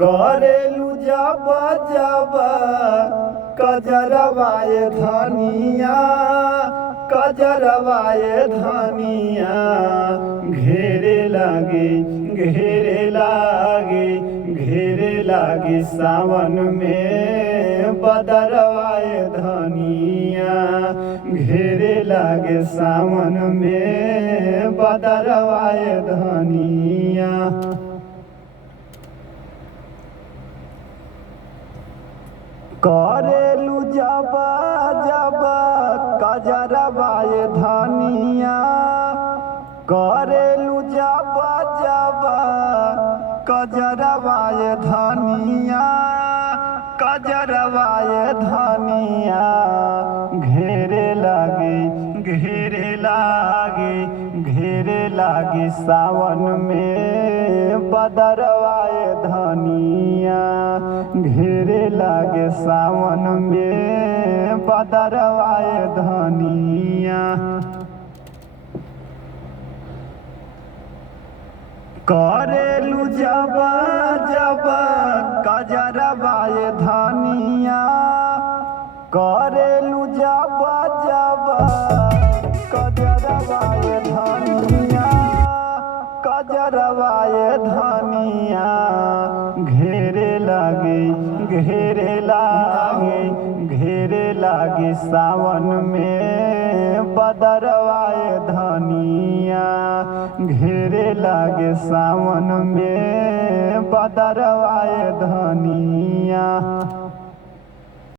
करेलू जब जब कजरवाए धनिया कजरवाए धनिया घेरे लागे घेरे लागे घेरे लागे सावन में बदरवाए धनिया घेरे लागे सावन में बदरवाए धनिया। करेलू जब जब कजरवाए धनिया करेलू जब जब कजरवाए धनिया कजरवाए धनिया घेरे लागे घेरे लागे घेरे लागे सावन में बदरवाए धनिया घेरे लागे सावन में बदरवाए धनिया। करेलू जब जब कजरवाए धनिया करेलू जब जब कजरवाए धनिया कजरवाए धनिया घेरे लागे घेरे लागे घेरे लागे सावन में बदरवाए धनिया घेरे लागे सावन में बदरवाए धनिया।